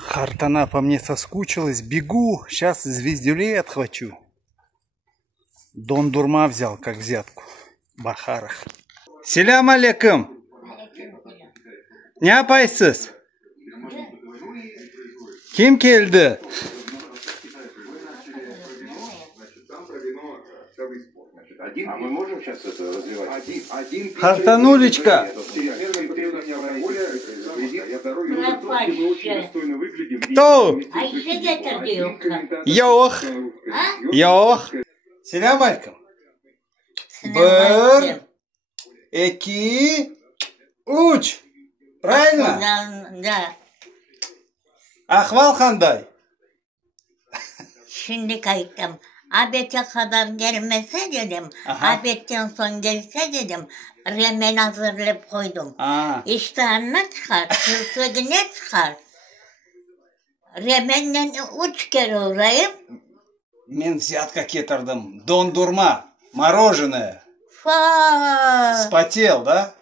Хартана по мне соскучилась. Бегу. Сейчас звездюлей отхвачу. Дондурма взял, как взятку. Бахарах. Селям алейкум. Не апайсыз? Kim keldi? А мы можем сейчас это развивать? Хартанулечка. Кто? Йох. Йох. Селям алейкум. Бір, iki, üç. Правильно? Да. Ahval qanday? Şimdi kayıttım. Abete kadar gelmese dedim. Aha. Abetten son gelse dedim. Remen hazırlayıp koydum. İştahına çıkar. Sırtını çıkar. Remenden 3 kere uğrayıp. Мен взятка кетірдім. Дондурма. Мороженое. Спотел, да?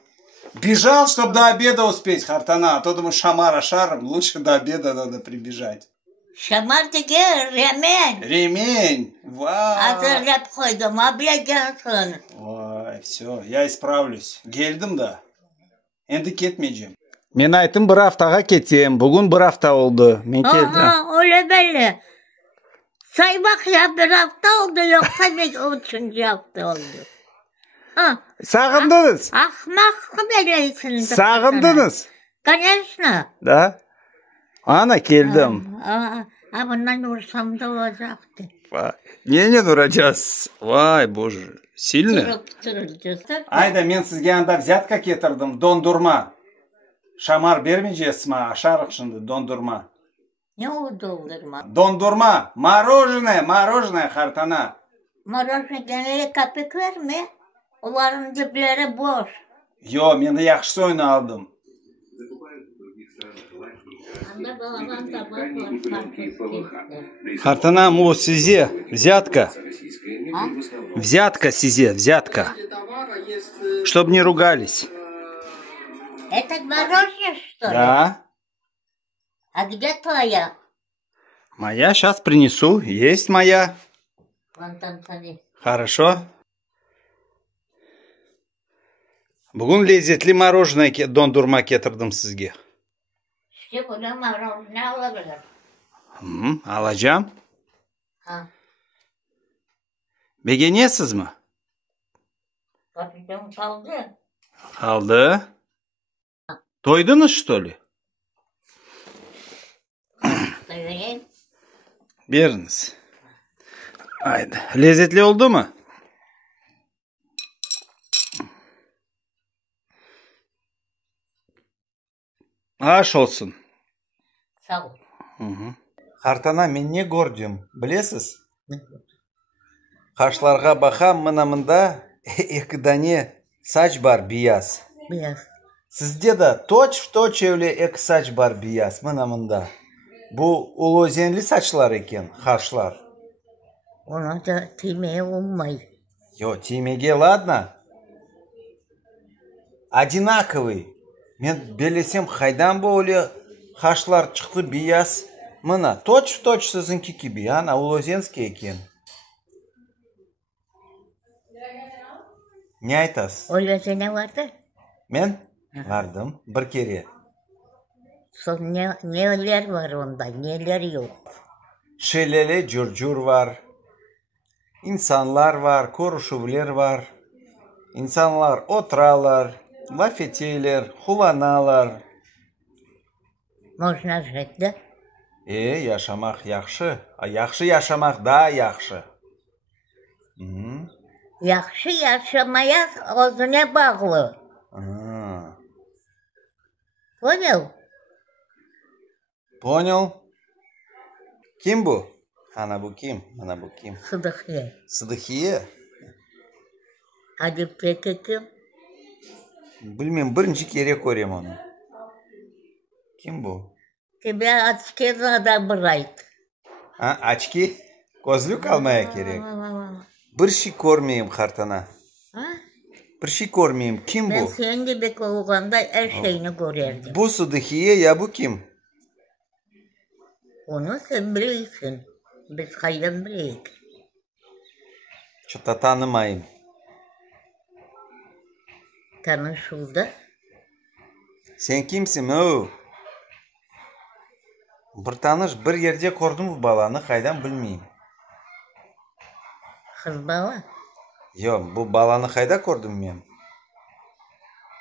Бежал, чтобы до обеда успеть, Хартана. А то, думаю, шамара шаром. Лучше до обеда надо прибежать. Şamar gel remen. Ремень. Вау. Hazırlayıp koydum. Abla gelsin. Ой, все, я исправлюсь. Келдім да. Енді кетмейeceğim. Мен айттым бір аптаға кетем. Бүгін бір апта oldu. Мен келдім. Öyle belli. Say bak ya bir hafta oldu yoksa bir 3. hafta oldu. Сағындыңыз? Ahmak böylesin. Сағындыңыз? Конечно. Да? Ана келдім. Bundan vursam da olacaktı. Не duracağız. Vay боже. Сильно? Айда, мен сізге анда взятка кетірдім. Дондурма. Шамар бермейсіз ма? Ашарық шынды, дондурма. Ne o doldurma? Дондурма. Мороженое, Хартана. Moroşa genelde kapık verme. Onların cepleri boş. Yo, мен yaxşı oyunu aldım. Хартана, о, сизе, взятка. Взятка, сизе, взятка. Чтоб не ругались. Это мороженое, что ли? Да. А где твоя? Моя сейчас принесу. Есть моя. Вон там смотри. Хорошо. Бүгін лезzetli мороженое дондурма кетірдім сізге. İşte burada moroşne alabilir. Alacağım. Beğeniyorsunuz mu? Kapıdan kaldı. Kaldı. Doydunuz что ли? Vereyim. Veriniz. Haydi. Lezzetli oldu mu? Аш olsun. Sağ ol. Хартана, мен не көрдім, білесіз? Қашларға бақам, мына-мында екі дане сач бар бияз. Biraz. Sizde de toç öyle екі saç бар biyaz, mına-mında. Bu uluzenli saçlar eken, haşlar. Ona da timeye olmayı. Yo, timege ладно. Одинаковый. Мен белесем хайдан böyle haşlar çıktı biyaz. Mına toç sizinki gibi, ана улузенский екен. Ne айтасыз? Öyleyse ne vardı? Men vardım bir kere. Son neler var onda, neler yok. Şelele curcur var. İnsanlar var, konuşuvler var. İnsanlar oturalar, laf eteyler, hulanalar. Можно жить, да? Yaşamak yaxşı. Yaxşı yaşamak daha yaxşı. Yaxşı yaşamaya özüne bağlı. Понял? Понял. Kim bu? Ana bu kim? Ana bu kim? Sıdıklı. Sıdıkiye. Hadi peki kim? Bilmem, birinci kere görüyorum onu. Kim bu? Тебе очки надо брать. Açki? Gözlük almaya gerek. Bir şey görmeyeyim Hартана. Bir şey görmeyeyim. Kim Ben bu? senin gibi kovganda her şeyini görürdüm. Bu Sıdıkiye ya bu kim? Onu sen bilirsin. Biz kaydan biliriz. Что-то tanımayım. Tanışıldı. Sen kimsin o? Bir tanış bir yerde gördüm bu balani, kaydan bilmeyeyim. Kız bala. Yok, bu balani kayda gördüm ben.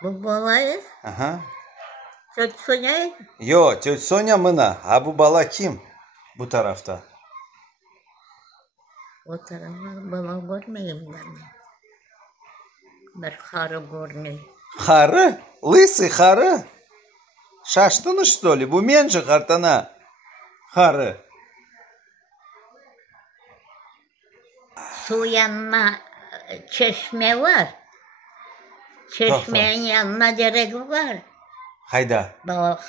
Bu balayı Aha. Tete Sonya'yı. Yok, tete Sonya mına. Ha bu bala kim? Bu tarafta. O tarafa bala görmeyeyim ben. Bir karı görünüyor. Харı? Лысый Харı? Şaştınız что ли? Bu меньше картана. Харı. Su yanına çeşme var. Çeşmenin yanına derek var. Hayda. Bala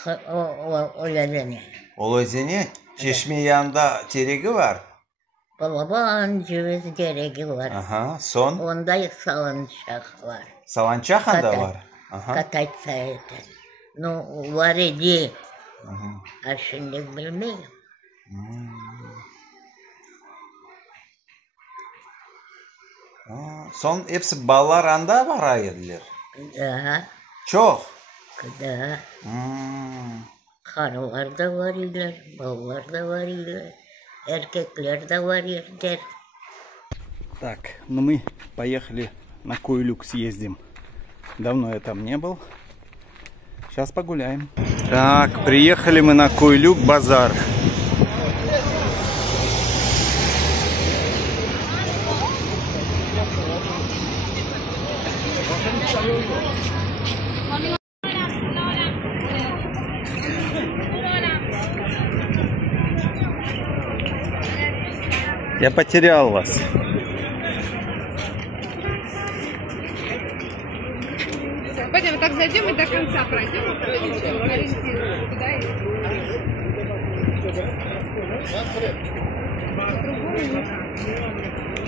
o yerine. O özene çeşme yanında teregi var. Balaban ceviz dereki var. Aha, son. Onda salıncak var. Salançahan da var. Aha. Katay sayıdan. No var idi. Ha şimdi bilmiyorum. Son hepsi ballar anda var ayırlar. Daha. Çok. Daha. Karılar da var iler. Ballar da var iler. Erkekler de var iler. Так, ну мы поехали на Койлюк съездим. Давно я там не был. Сейчас погуляем. Так, приехали мы на Койлюк базар. Я потерял вас. Пойдем, мы так зайдем и до конца пройдем.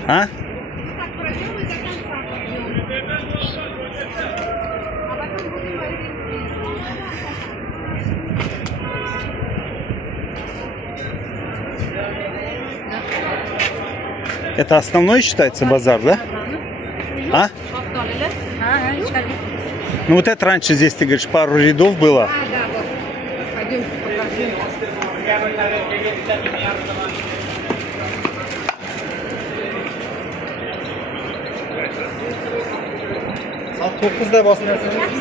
А? Так пройдем и до конца а потом будем Это основной считается базар, да? А? Ну вот это раньше здесь, ты говоришь, пару рядов было. Да, вот. Пойдем покажу. Saat 9'da basıyorsunuz.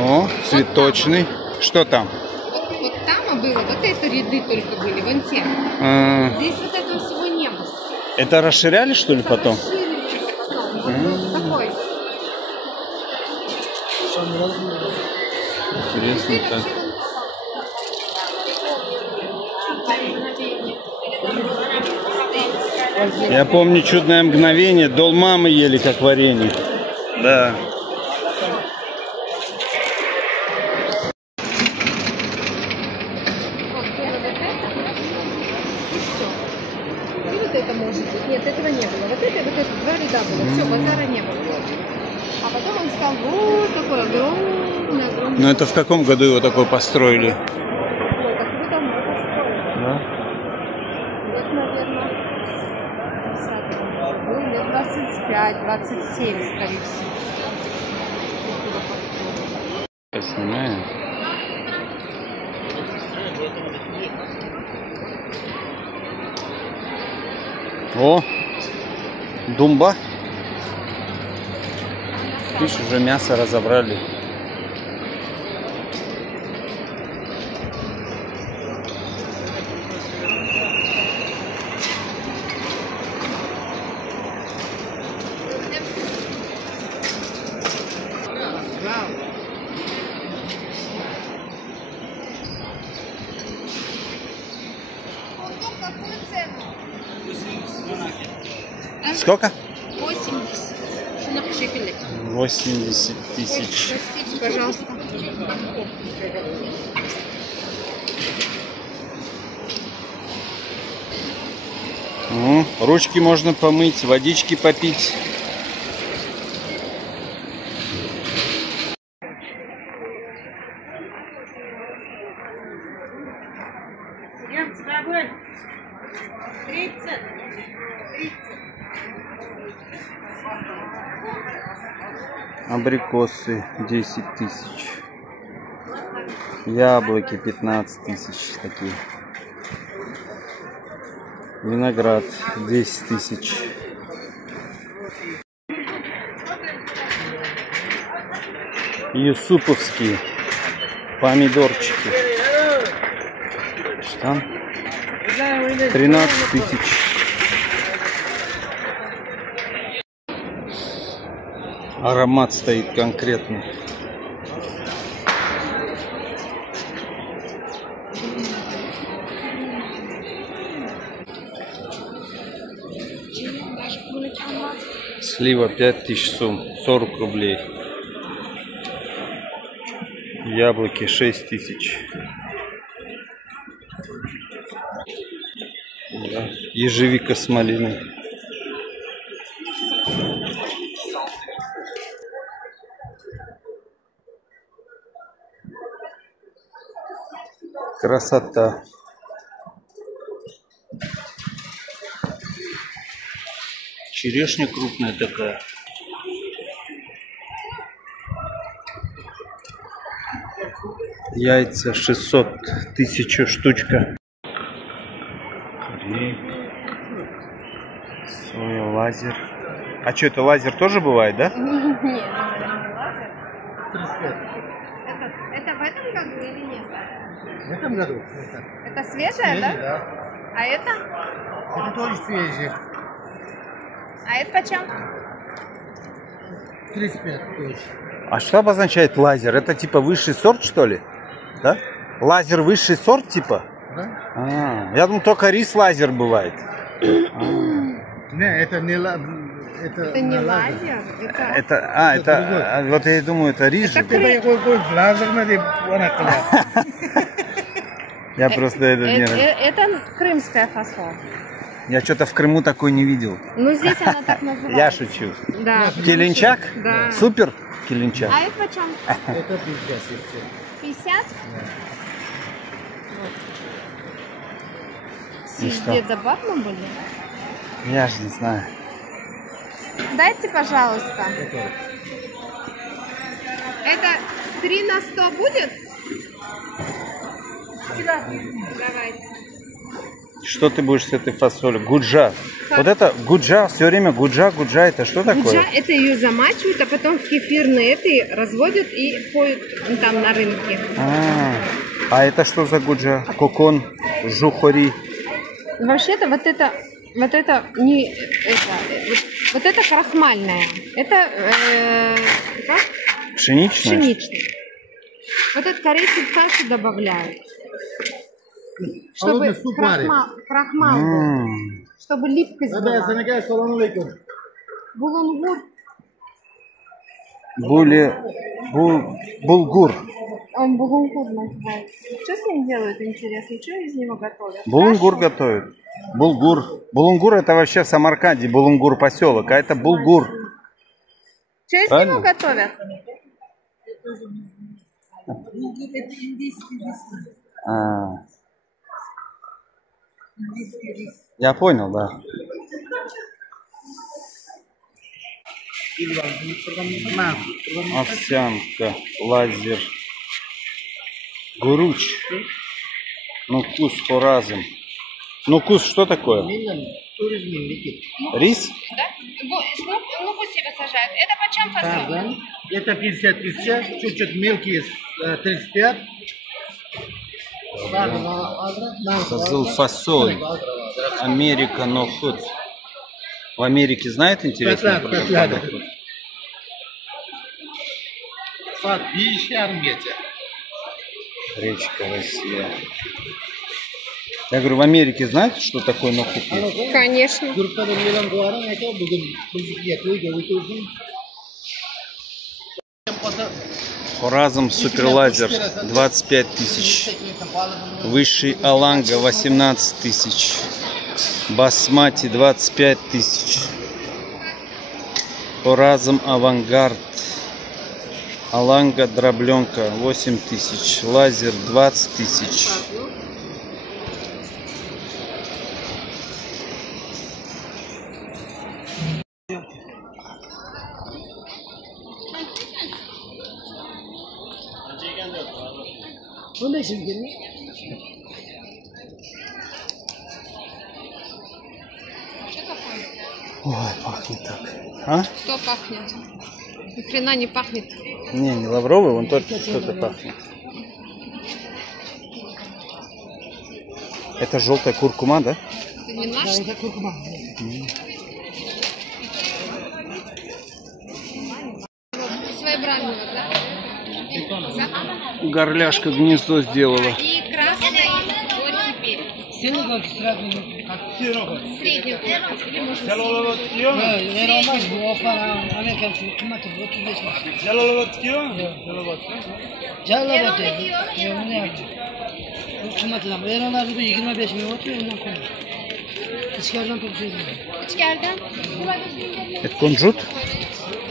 О, цветочный. Что там? Вот там было, вот это ряды только были, вон те. Здесь вот этого всего не было. Это расширяли, что ли, потом? Такой. Интересно, как. Я помню «Чудное мгновение», долма мы ели как варенье. Да. Это может быть. Нет, этого не было. Вот это два ряда было. Все, базара не было. А потом он стал вот такой огромный. Но это в каком году его такой построили? Ой, как вы там построили? Да? Вот, наверное, 25, 27, скорее всего. Поснимаем. О, думба. Видишь, уже мясо разобрали. Сколько? 80. 80 тысяч. Простите, пожалуйста. Ручки можно помыть, водички попить. Абрикосы 10 тысяч. Яблоки 15 тысяч такие. Виноград 10 тысяч. Юсуповские помидорчики. Что там? 13 тысяч. Аромат стоит конкретный. Слива 5000 сум, 40 рублей. Яблоки 6000. Да. Ежевика с малиной. Красота. Черешня крупная такая. Яйца 600, 1000 штучка. Соя, лазер. А что, это лазер тоже бывает, да? Нет, не лазер. Это в этом году или нет? В этом году. Это свежее, да? Да. А это? Это тоже свежее. А это почем? 35 тоже. А что обозначает лазер? Это типа высший сорт, что ли? Да? Лазер высший сорт типа? Да. Я думал, только рис лазер бывает. Не, это не Это не лазер. Это вот я думаю, это рис же. Я просто это не... Это крымская фасоль. Я что-то в Крыму такой не видел. Ну здесь она так называется. Я шучу. Да. Келинчак? Да. Супер келинчак. А это почем? Это 50. 50? И что? Везде добавно были? Я же не знаю. Дайте, пожалуйста. Это 3 на 100 будет? Давайте. Что ты будешь с этой фасолью? Гуджа. Вот это гуджа, все время гуджа, это что такое? Гуджа, это ее замачивают, а потом в кефирные этой разводят и поют там на рынке. А это что за гуджа? Кокон, жухори. Вообще-то вот это не это, вот это крахмальная. Это как? Пшеничная? Пшеничная. Вот этот корейцы в кашу добавляют. Чтобы крахмал был. Чтобы липкость была. Булунгур. Булгур. Он булунгур называется. Что с ним делают, интересно? Что из него готовят? Булунгур Кашу? готовят. Булгур. Булунгур это вообще в Самарканде, Булунгур поселок, а это булгур. Что из Правильно? него готовят? Я понял, да. Овсянка, лазер, гуруч, нукус хоразм. Нукус что такое? Рис? Да? Нукус его сажают. Это почем фасоль? Да. Это 50 тысяч, чуть-чуть мелкие 35. Фасоль. Америка, нохуд. В Америке знает интересно? Речка Россия. Я говорю, в Америке знаете, что такое нохуд? Конечно. Хоразм суперлазер 25 тысяч. Высший Аланга 18 тысяч. Басмати 25 тысяч. Оразм Авангард. Аланга дробленка 8 тысяч. Лазер 20 тысяч. Ой, пахнет так. А? Что пахнет? Ни хрена не пахнет. Не лавровый, он только что-то пахнет. Это желтая куркума, да? Это не наш? Это куркума. Своеобразного, да? Горляшка гнездо сделала. И красный горький перец. Среднего. Или Это кунжут?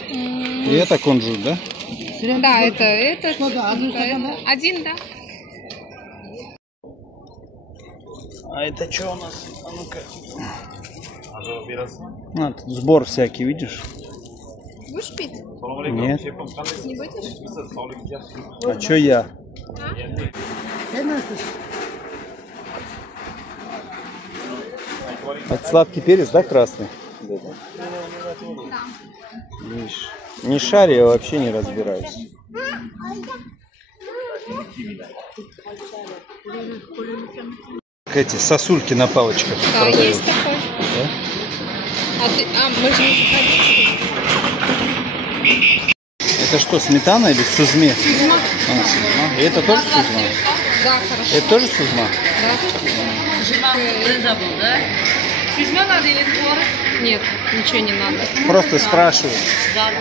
И это кунжут, да? Да, это один, да. А это что у нас? А ну-ка. А, тут сбор всякий, видишь? Будешь пить? Нет. Не будешь? А что я? Это сладкий перец, да, красный? Да. Видишь, не шарю, я вообще не разбираюсь. Эти сосульки на палочках. Да, продают. Есть такой. Да? Мы же не заходили. Это что, сметана или сузме? Сузма. А, сузма. И это тоже сузма? Да, хорошо. Это тоже сузма? Да. Сузма надо или творог? Нет, ничего не надо. Просто спрашиваю. Да.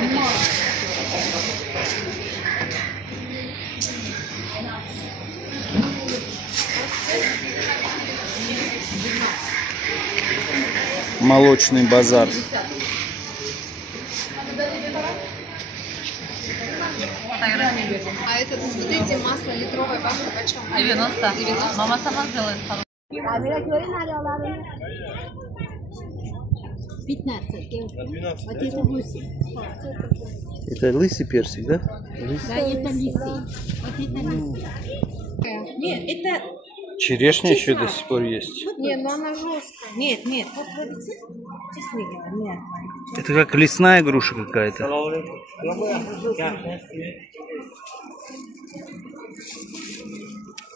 Молочный базар. А это, смотрите, масло литровое, ваше почем? 90. Мама сама сделает. 15. Это лысый персик, да? Лысый. Да, это лисый. Вот это лисый. Нет, это... Черешня еще до сих пор есть. Нет, но она жесткая. Нет, нет. Вот честный, нет. Это как лесная груша какая-то.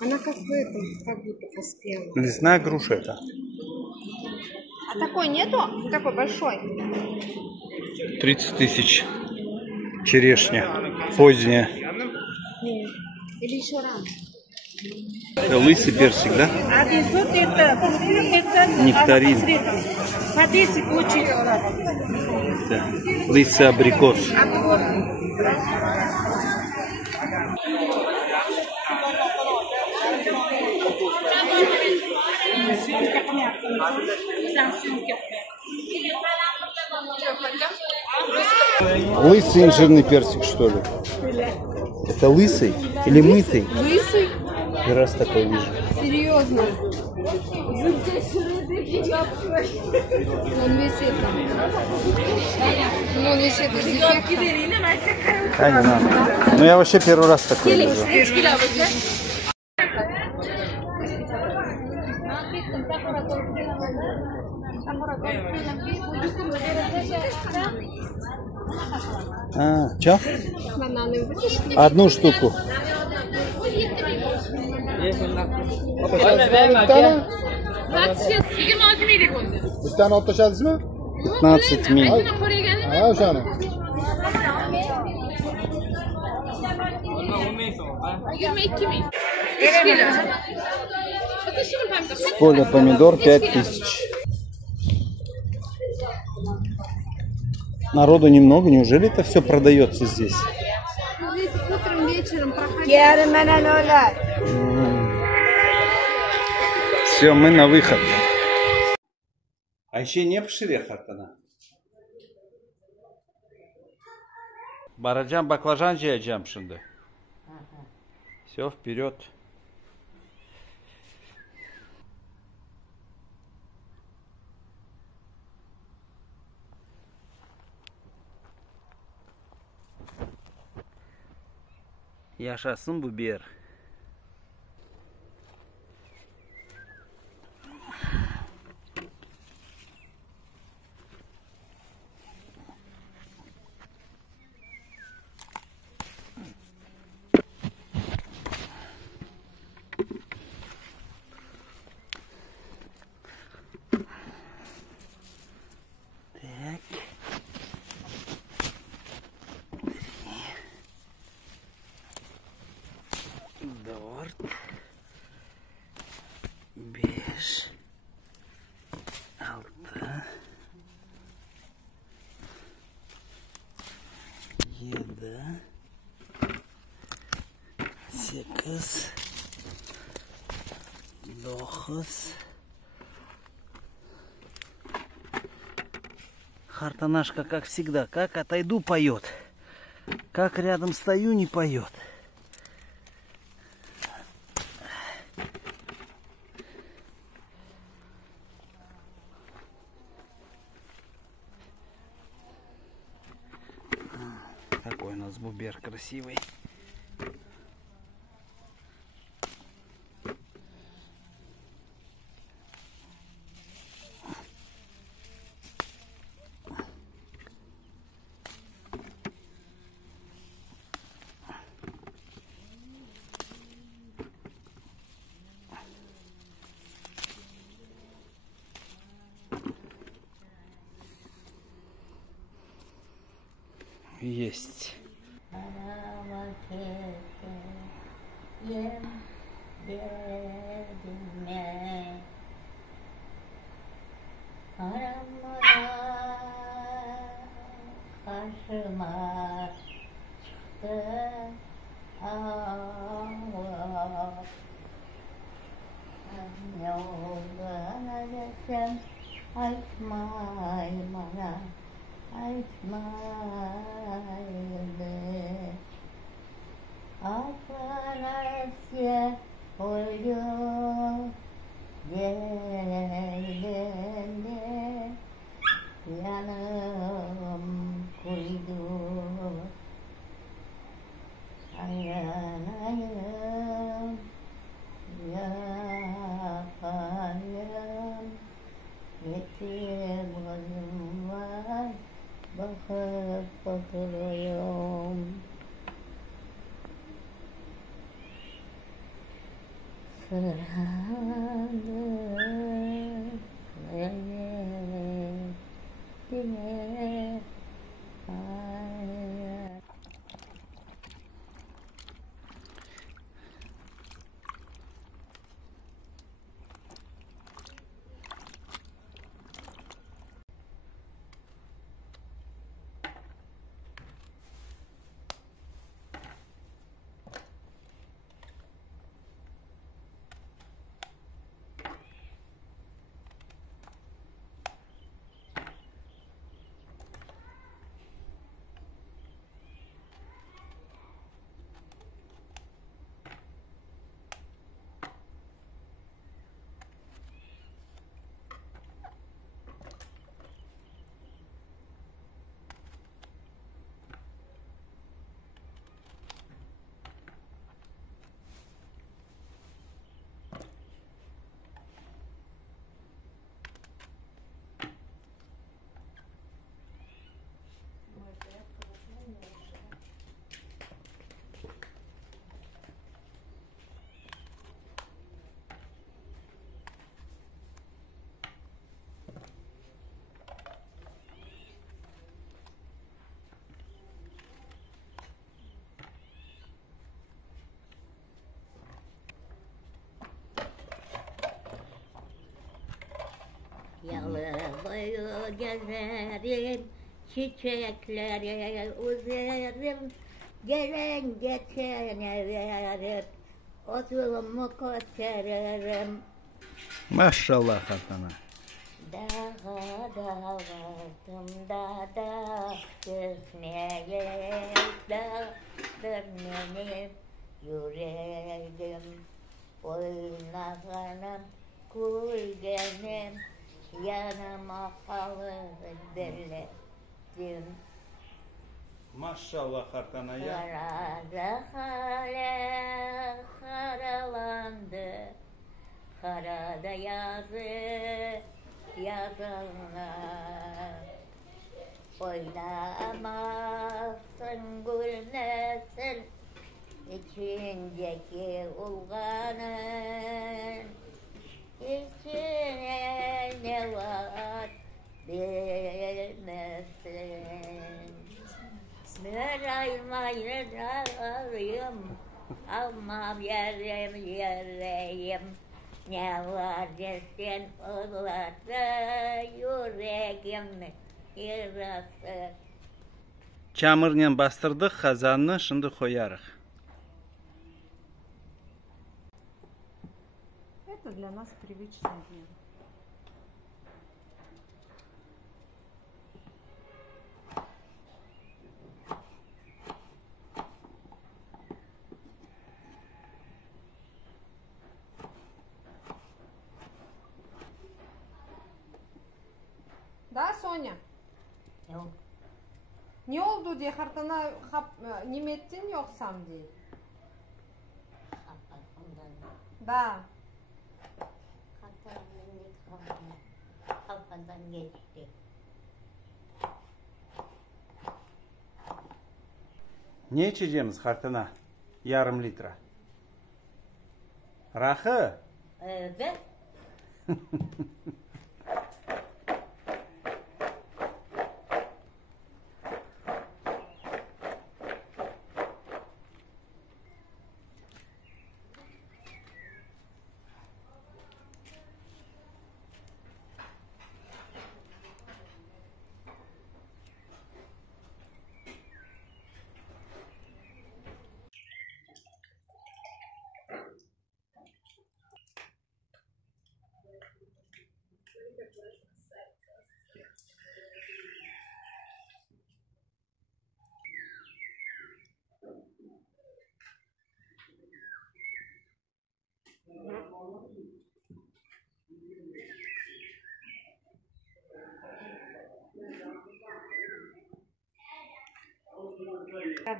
Она как бы это, как будто поспела. Лесная груша это. А такой нету? Такой большой. 30 тысяч. Черешня. Поздняя. Нет. Или еще рано. Это лысый персик, да? А вот это Нектарин. По 10 очень. Да. Лысый абрикос. Лысый инжирный персик, что ли? Это лысый или мытый? Лысый? Первый раз такой вижу. Серьезно? Он весь это. Он весь это с дефектом. А, не надо. Ну я вообще первый раз такой вижу. А, чё? Бананы будешь? Одну штуку. 15 миль. С поля помидор 5000. Народу немного, неужели это все продается здесь? Здесь утром, вечером проходить. Все, мы на выход. Ayşe ne pişiriyor hatana? Baracağım baklajan yiyeceğim şimdi. Все, вперед. Yaşasın bu biber. Dört, beş, altı, yedi, sekiz, dokuz. Хартанашка, как всегда, как отойду, поет. Как рядом стою, не поет. Какой у нас бубер красивый. Есть. Yalıbayı gezerim, çiçekleri uzerim, gelen geçene veririm, oturumu koteririm. Maşallah hatana. Dağa da vardım da gözmeye dağdır benim yüreğim oynağanım kulgenim yanıma halıdırledim. Maşallah Hartana ya. Karada hale karalandı, karada yazı yazanlar. Oynamazsın gül nesil içindeki ulganın. İçine ne var bilmezsin. Müraymayırım ama yerim ne var desin oğlarda yüreğim yarası. Çamırnen bastırdık kazanını, şimdi koyarıq. Это для нас привычное дело. Да, Соня? Yok. Ne oldu diye hartana nimettin yoksam diye. Da. Kafadan geçti. Ne içeceğimiz Hartana? Yarım litre. Rakı? Evet.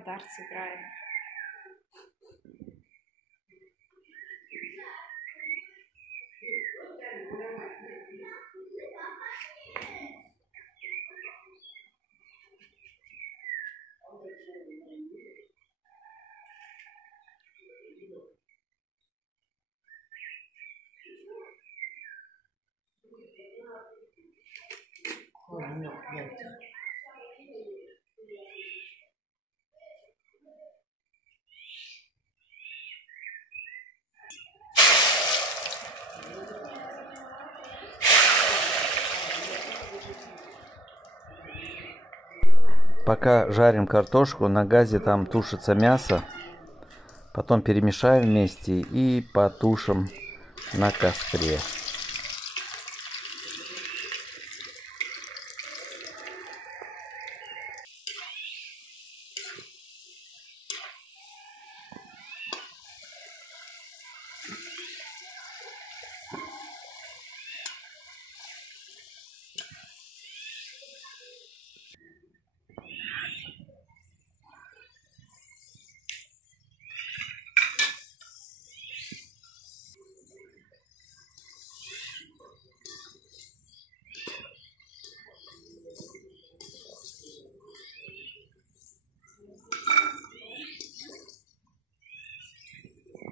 Дартс играем. Пока жарим картошку, на газе там тушится мясо. Потом перемешаем вместе и потушим на костре.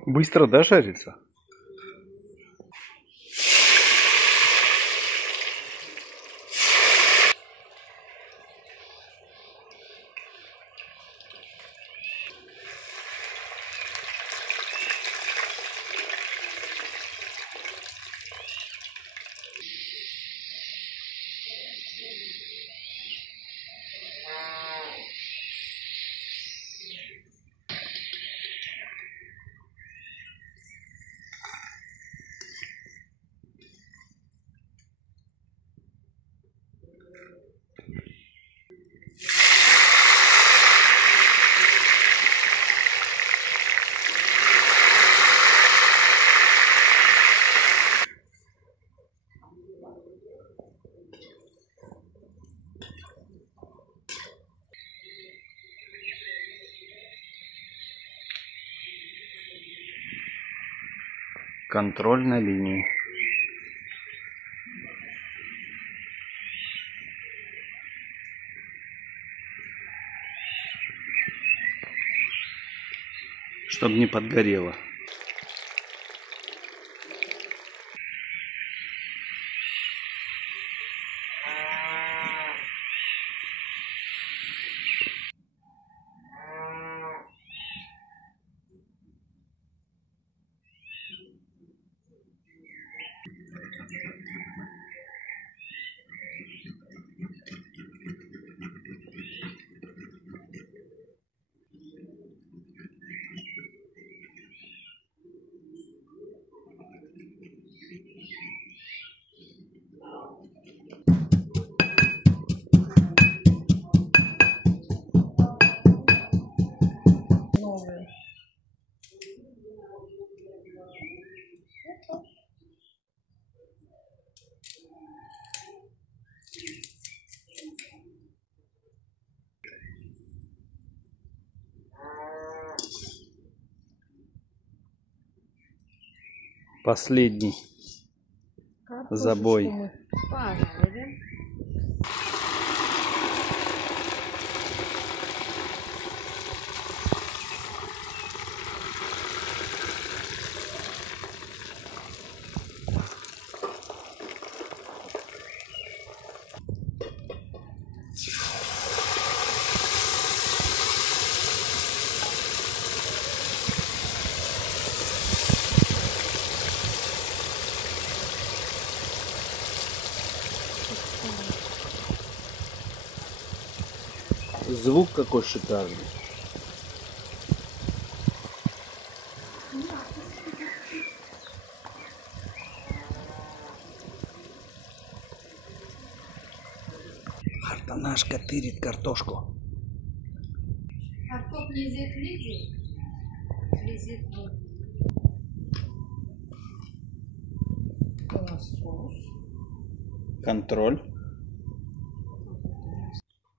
Быстро, да, жарится? Контроль на линии. Чтобы не подгорело. Последний забой. Звук какой шикарный. Артанашка тырит картошку. Картоп лезет. Лезет. Контроль.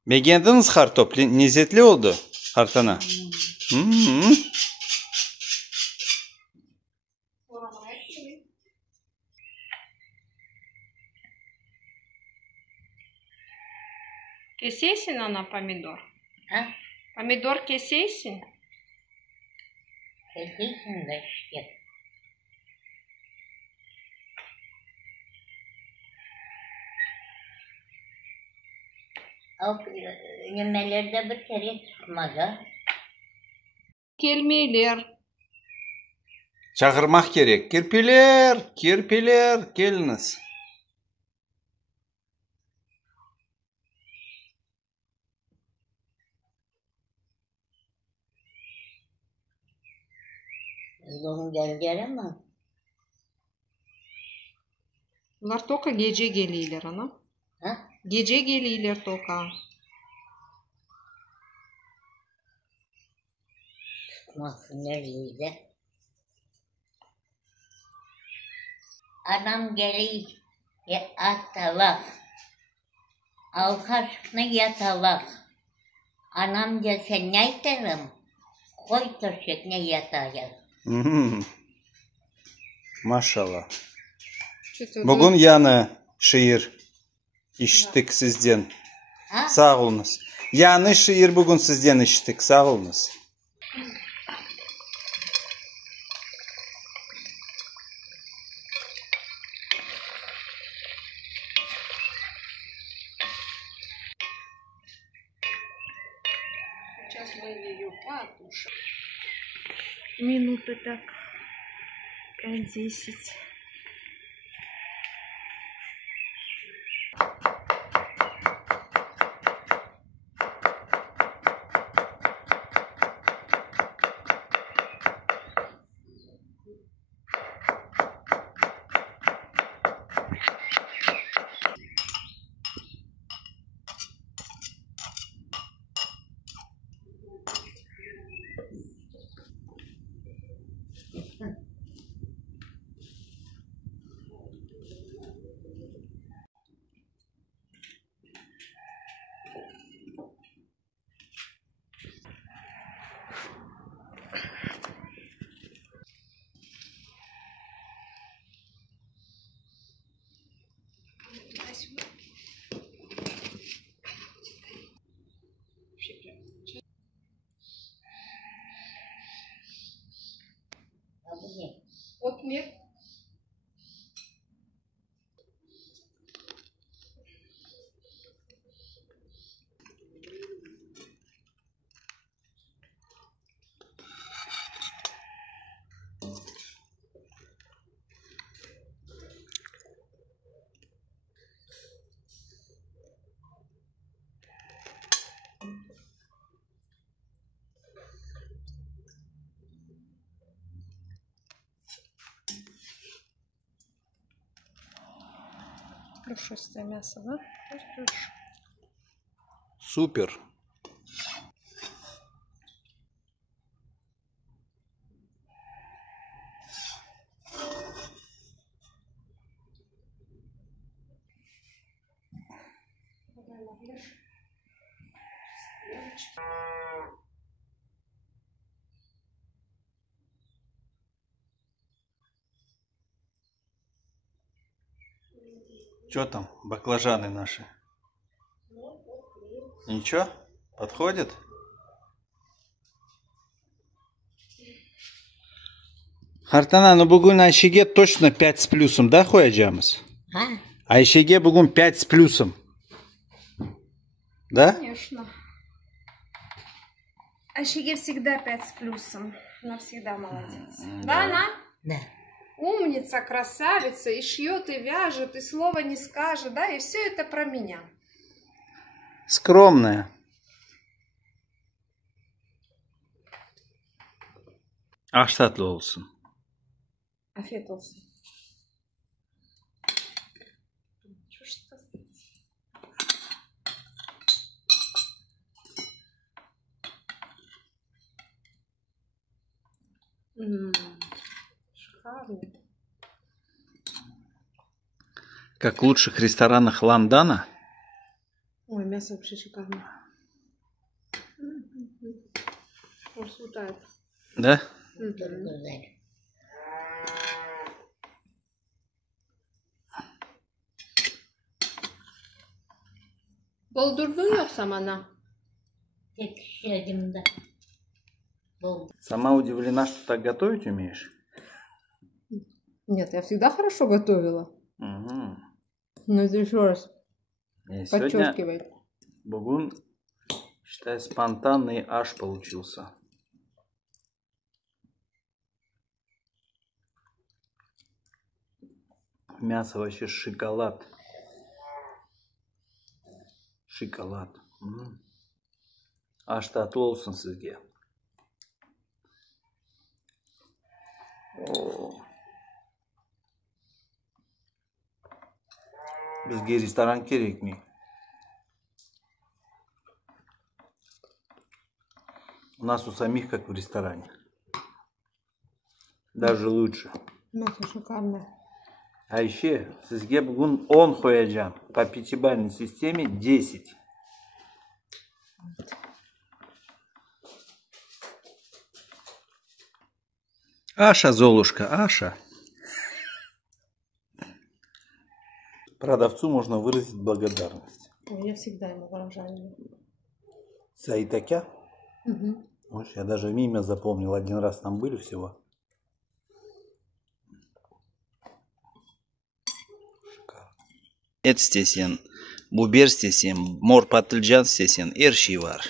Мегендіңіз картоп незетлі oldu Артана? Keseysin ana pomidor. Ha? Pomidor keseysin. Keseysin de işte. Yemelerde bir kere çıkmadı. Kelmeyler. Çağırmak gerek. Kirpiler, kirpiler, geliniz. Uzun gelgeli mi? Bunlar toka gece geliyorlar ana. Ha? Gece geliyorlar toka. Tutması neredeydi? Anam geliyor. Yatalak. Alkaşını yatalak. Anam gelse ne ederim? Koy taşık ne yatağız. Maşallah. Bugün yani şiir işittik sizden. Sağ olunuz. Yani şiir bugün sizden işittik. Sağ olunuz. Минуты так. 5-10. Душистое мясо, да? Супер. Что там, баклажаны наши? Ничего? Подходит? Хартана, ну бүгін Айшеге точно 5 с плюсом, да, қояжамыз? Айшеге бүгін 5 с плюсом. Да? Конечно. Айшеге всегда 5 с плюсом. Она всегда молодец. Да, она? Да. Умница, красавица, и шьет, и вяжет, и слова не скажет, да, и все это про меня. Скромная. Аш tatlı olsun. Afiyet olsun. Шикарно. Как в лучших ресторанах Лондона. Ой, мясо вообще шикарное. Аж светает. Да? Болдурду yoksam ana? Yetiştirdim de. Oldu. Сама удивлена, что так готовить умеешь? Нет, я всегда хорошо готовила. Угу. Но это еще раз И подчеркивает. Бугун, считай, спонтанный аш получился. Мясо вообще шоколад. Шоколад. Аш tatlı olsun sizge. Bizge restoran gerek mi? У нас у самих как в ресторане. Даже лучше. Мясо шикарное. Ayşe, sizge bugün 10 koyacağım. По пятибалльной системе 10. Аша, Золушка, Аша. Продавцу можно выразить благодарность. Я всегда ему выражаю. Саитакя? Угу. Может, я даже имя запомнил. Один раз там были всего. Et istesen, biber istesen, mor patlıcan istesen, her şey var.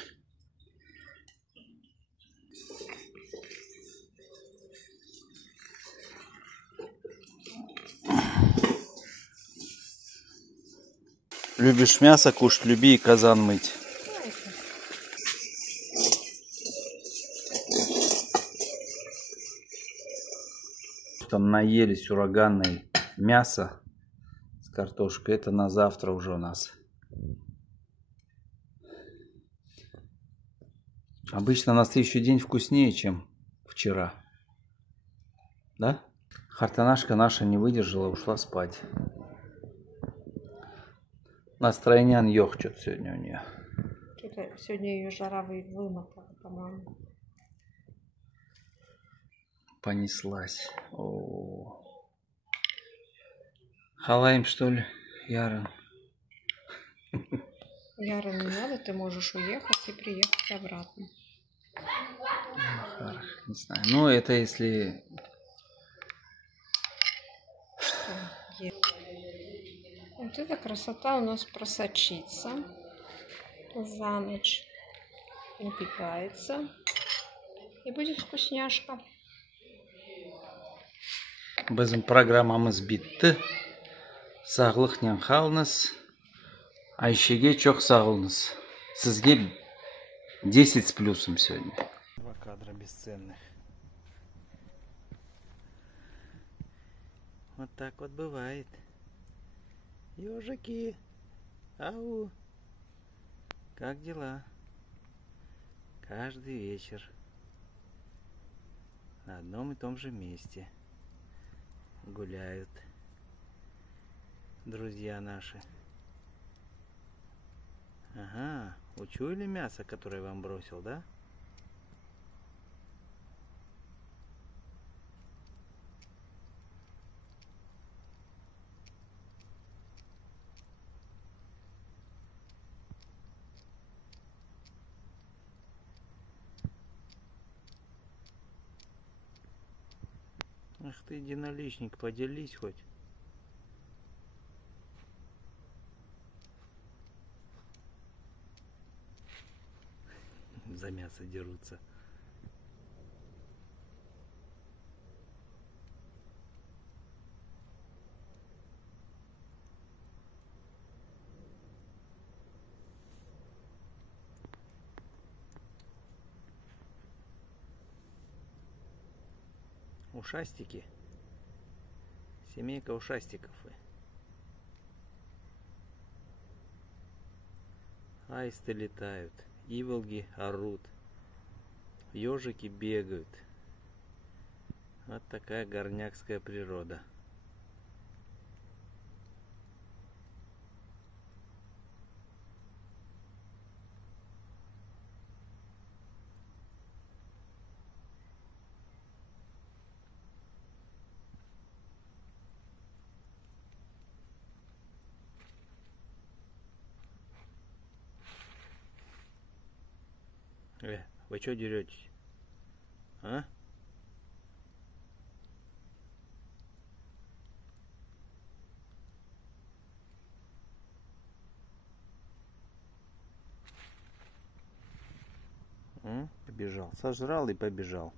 Любишь мясо кушать, люби и казан мыть. Там наелись ураганной мясо с картошкой. Это на завтра уже у нас. Обычно на следующий день вкуснее, чем вчера. Да? Хартанашка наша не выдержала, ушла спать. Настроение йохчет сегодня у нее. Сегодня ее жара вымотала, по-моему. Понеслась. О. Халаем, что ли, Яран? Яра, не надо, ты можешь уехать и приехать обратно. Не знаю. Ну, это если... Вот эта красота у нас просочится. За ночь упекается. И будет вкусняшка. Bizim programımız bitti. Sağlıkla kalınız. Ayşe'ge çok sağ olunuz. Sizge 10 с плюсом сегодня. Два кадра бесценных. Вот так вот бывает. Ежики, ау, как дела? Каждый вечер на одном и том же месте гуляют друзья наши. Ага, учуяли мясо, которое я вам бросил, да? Ах ты, единоличник, поделись хоть. За мясо дерутся. Ушастики. Семейка ушастиков. Аисты летают, иволги орут, ежики бегают. Вот такая горнякская природа. Вы что деретесь? А? Побежал. Сожрал и побежал.